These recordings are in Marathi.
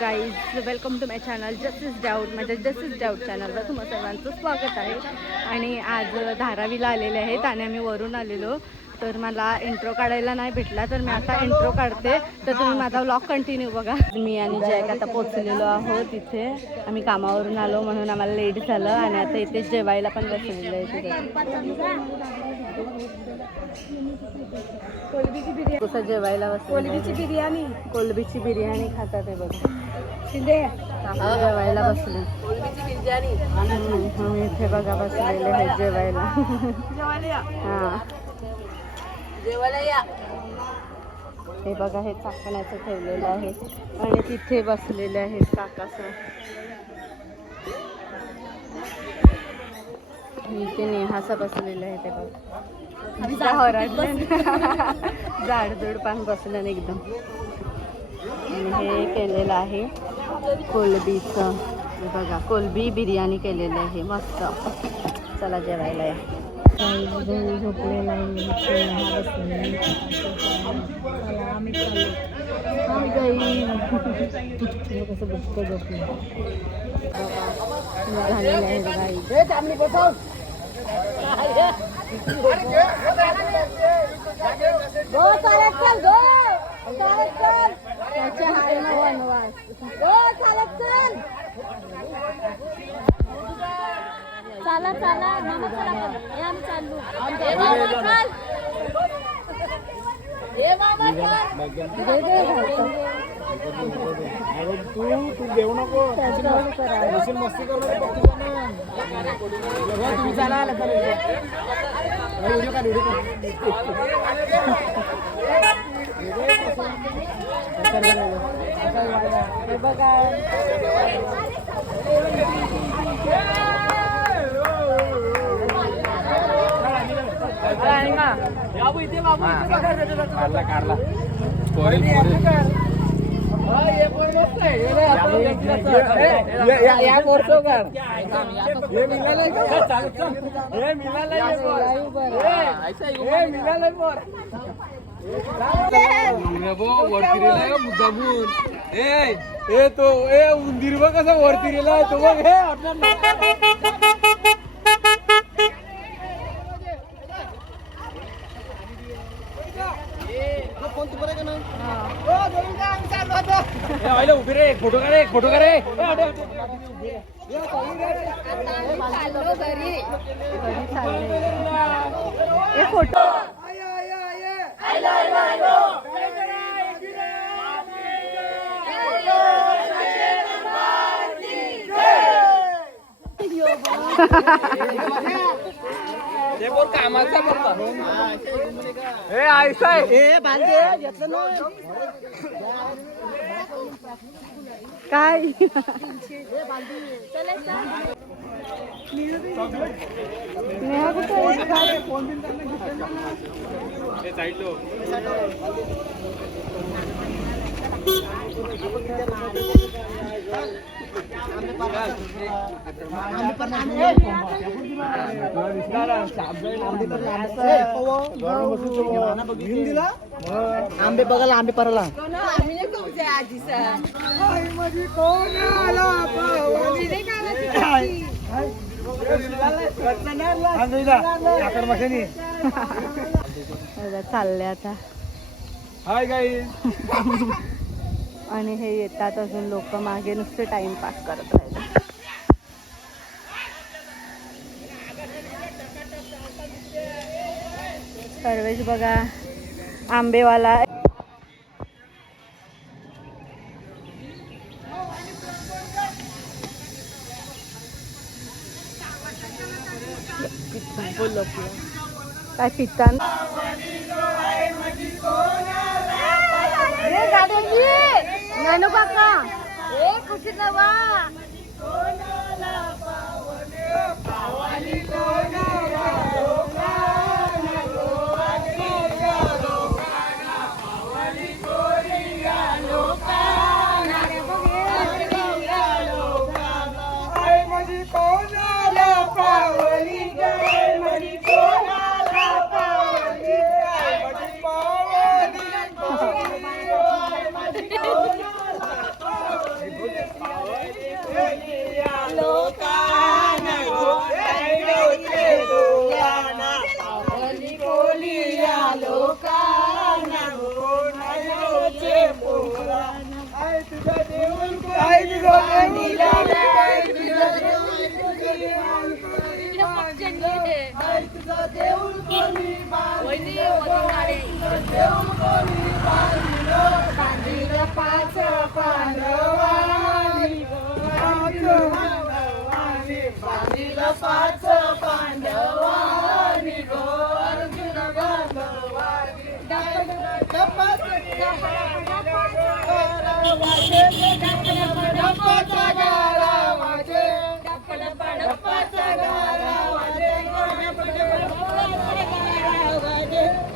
Guys welcome to my channel justice doubt. माझ्या जस्टिस डाऊट चॅनलवर तुम्हा सर्वांचं स्वागत आहे. आणि आज धारावीला आलेले आहेत आणि आम्ही वरून आलेलो, तर मला इंट्रो काढायला नाही भेटला, तर मी आता इंट्रो काढते, तर तुम्ही माझा व्लॉग कंटिन्यू बघा. मी आणि जॅक आता पोचलेलो आहोत इथे. आम्ही कामावरून आलो म्हणून आम्हाला लेट झालं आणि आता इथे जेवायला पण बसलेलं आहे. कोलबीची बिर्याणी कसं जेवायला बस, कोलबीची बिर्याणी खातात आहे बघा. जेवायला बसले इथे बघा, बसलेले आहेत जेवायला. हां हे बघा, हे चाकण्याचं ठेवलेलं आहे आणि तिथे बसलेले आहेत काकासं. इथे नेहासा बसलेलं आहे ते बघा. जाडजूड पान बसलं एकदम. हे केलेलं आहे कोलबीचं, बघा कोलबी बिर्याणी केलेलं आहे मस्त. चला जेवायला या. झोपलेला कसं बसतं झोपलं झालेलं आहे गाई. चला चला मामा, चला हे आम्ही चाललो. तू देऊ नको, मस्ती करू तुम्ही. चला बघा उंदीर बघ कसा वरती गेला तो बघ. हे उभी रे, एक फोटो काढ, एक फोटो काढ. फोटो कामाचा काय नेहा कुठे आंबे बघायला, आंबे पराला. चालले आता. Hi guys. आणि हे येतात अजून लोक मागे, नुसते टाइमपास करत राहिले. सर्वेज बघा आंबेवाला. काय पितान नानू काका खुशी नवा. पाच पांडवानी गो अर्जुन बांधवानी डप्पाचा गारा वाजे डप्पाचा गारा वाजे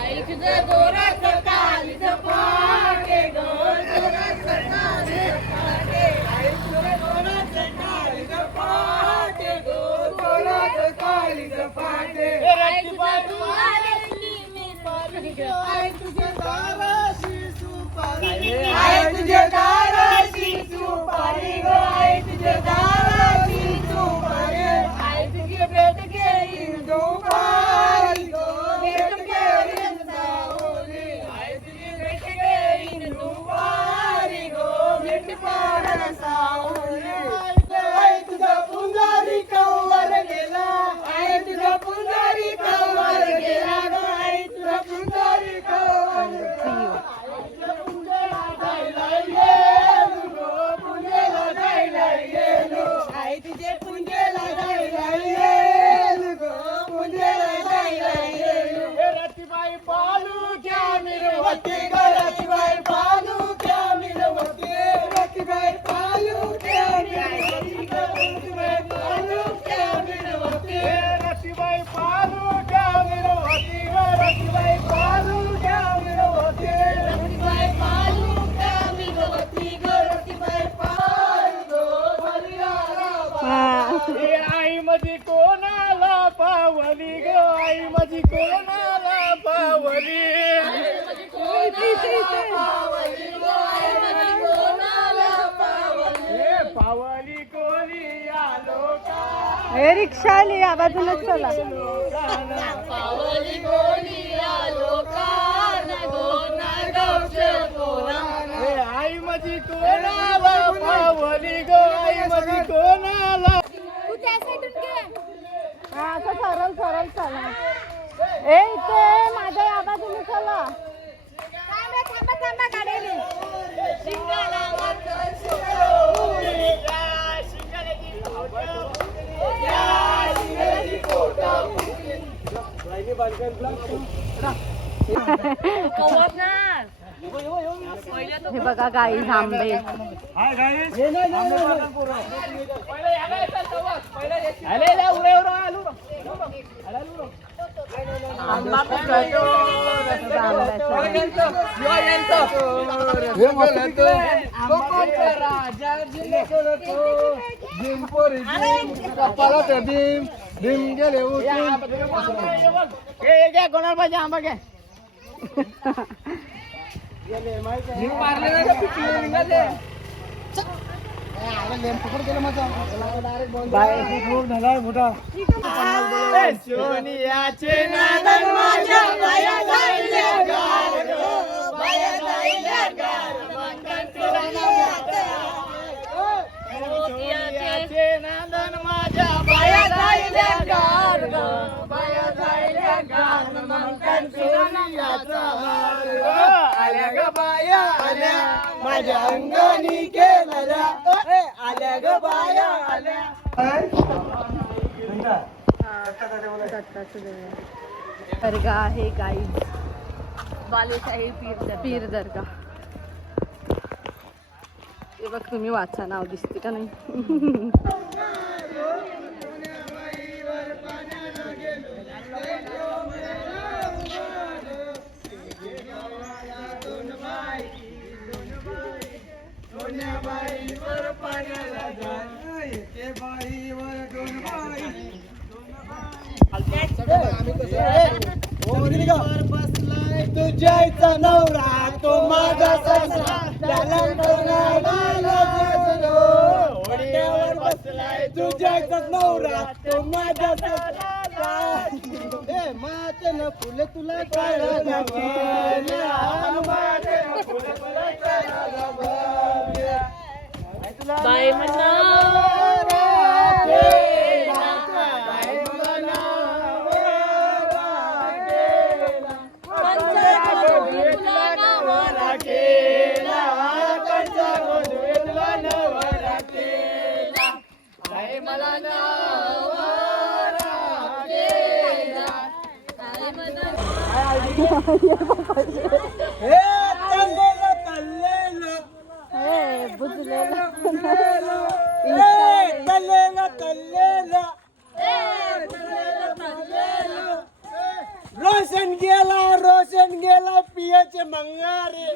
ऐक जे गोराचं कालीचं पाटे गो गोराचं कालीचं पाटे ऐक जे गोराचं कालीचं पाटे गो गोराचं कालीचं पाटे ऐक बाजू आलेली मी पारी ऐक तुझ्या दाराशी सुपारी ऐक तुझ्या दाराशी सुपारी गो ऐक तुझ्या दाराशी सुपारी ऐक तुझी भेट घेईन दुपारी गो भेट घेईन सावली ऐक तुझी भेट घेईन दुपारी गो भेट पाडण सावली ऐक तुझा पुंजारी कव्वर गेला ऐक तुझा पुंजारी कव्वर गेला गो ऐक तुझा पुंजारी कव्वर तुझे पुंजेला जायला येल गो पुंजेला जायला येल रतिबाई पालू क्या मिरवती गो रतिबाई पालू क्या मिरवती रतिबाई पालू क्या मिरवती रतिबाई पालू क्या मिरवती रतिबाई पालू क्या मिरवती गो रतिबाई पालू क्या मिरवती रतिबाई पालू क्या मिरवती गो रतिबाई पालू आई माझी कोणाला पावली ग आई माझी कोणाला पावली पावली कोणी आलो का हे रिक्षा आली या बाजूनच चला पावली कोणी आलो का आई माझी कोणाला पावली ग आई माझी कोणाला हा आता सरळ सरळ चला ए इथे माझ्या या बाजूने चला थांबा थांबा गाडीने हे बघा गाईज आंबे कोणाला पाहिजे आंबा घ्या सोनियाचे नादन माझ्या बाया जायल्या गार गो बाया जायल्या गार सोनियाचे नादन माझ्या बाया जायल्या गार गो बाया जायल्या गार मंकन सोनियाचा हार आल्या ग बाया आल्या माझ्या अंगणी केल्या आल्या ग बाया आल्या दर्गा आहे गाईज बालेशाही पीर दर्गा हे बघ तुम्ही वाचा नाव दिसते का नाही बसलाय तुझ्याचा नवरा तो माझा सासरा त्याला ओढ्यावर बसलाय तुझ्याचा नवरा तो माझा सासरा माते न फुले तुला काय बाय म्हणा मला रोशन गेला पियाचे मंगारे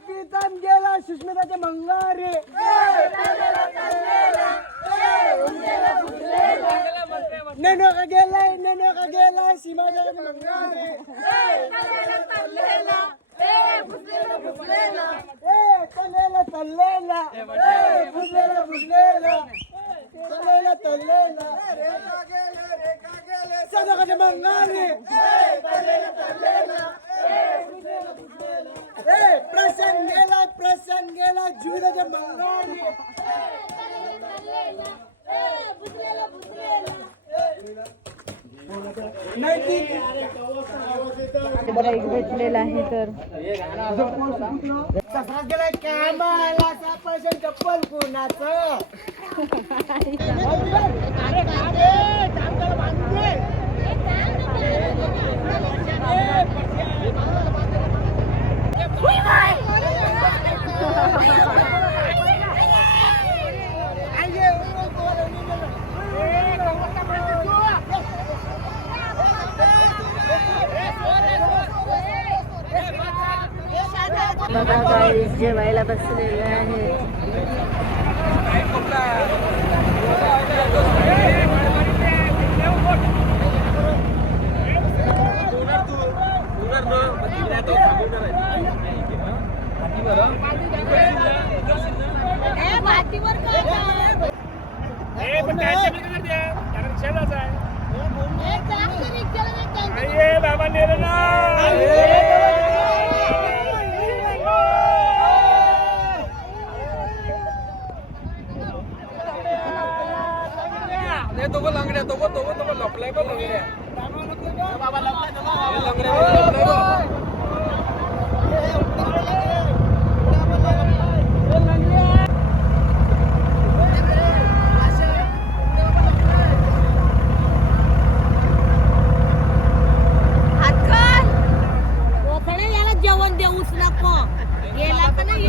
पीतम गेला सुष्मिताचे मंगारे नेनो का गेलाय सीमाच्या मंगारे प्रसन्न गेला जुदाच्या मंगारे ब्रेक भेटलेला आहे तर गेलाय कामाला पैसे चप्पल कोणाचं बघा गाईस जेवायला बसलेले आहेत. बाबा नेलं ना तो लंगड्या तो लपलाय पण लंगड्या बाबा लंगड्या जेवण देऊच नको गेला का नाही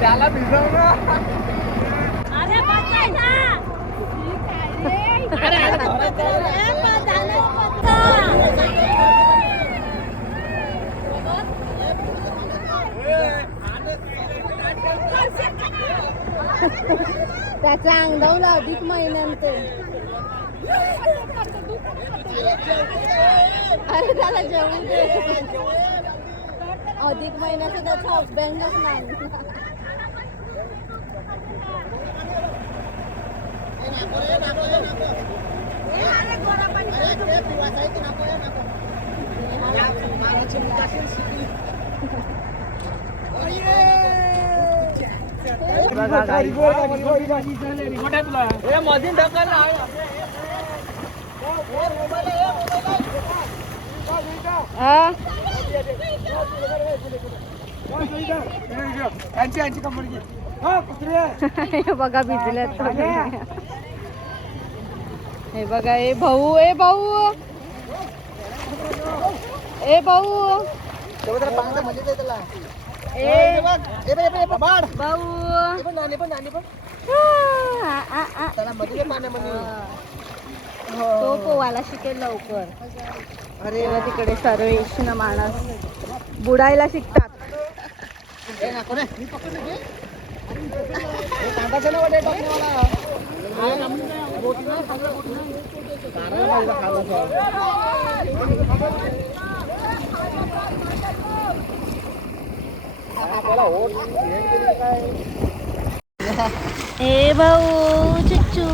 त्याला भिजव ना अरे बचायचा त्याचा अंगवला अधिक महिन्यांचे अरे त्याला जेवण दे अधिक महिन्याचा त्याचा अभ्यंगच नाही मधीन ढकल हे बघा भिजल्यात हे बघा हे भाऊ ए भाऊ तेव्हा जरा पाण्याचा मजा येते त्याला. ए बाड. भाऊ नाणी पण त्याला मध्ये दे पाण्यामध्ये. तो पोवायला शिकेल लवकर. अरे तेव्हा तिकडे सर्वेश न माणस बुडायला शिकतात. हे नको रे. मी पकडलं घे. हे कांदाचं ना वाटे टाकण्यावाला. बोटी नाही, खाल्लं बोटी नाही. कारण पाहिजे खाल्लं सर. आपल्याला होत. ए भाऊ चुच्चू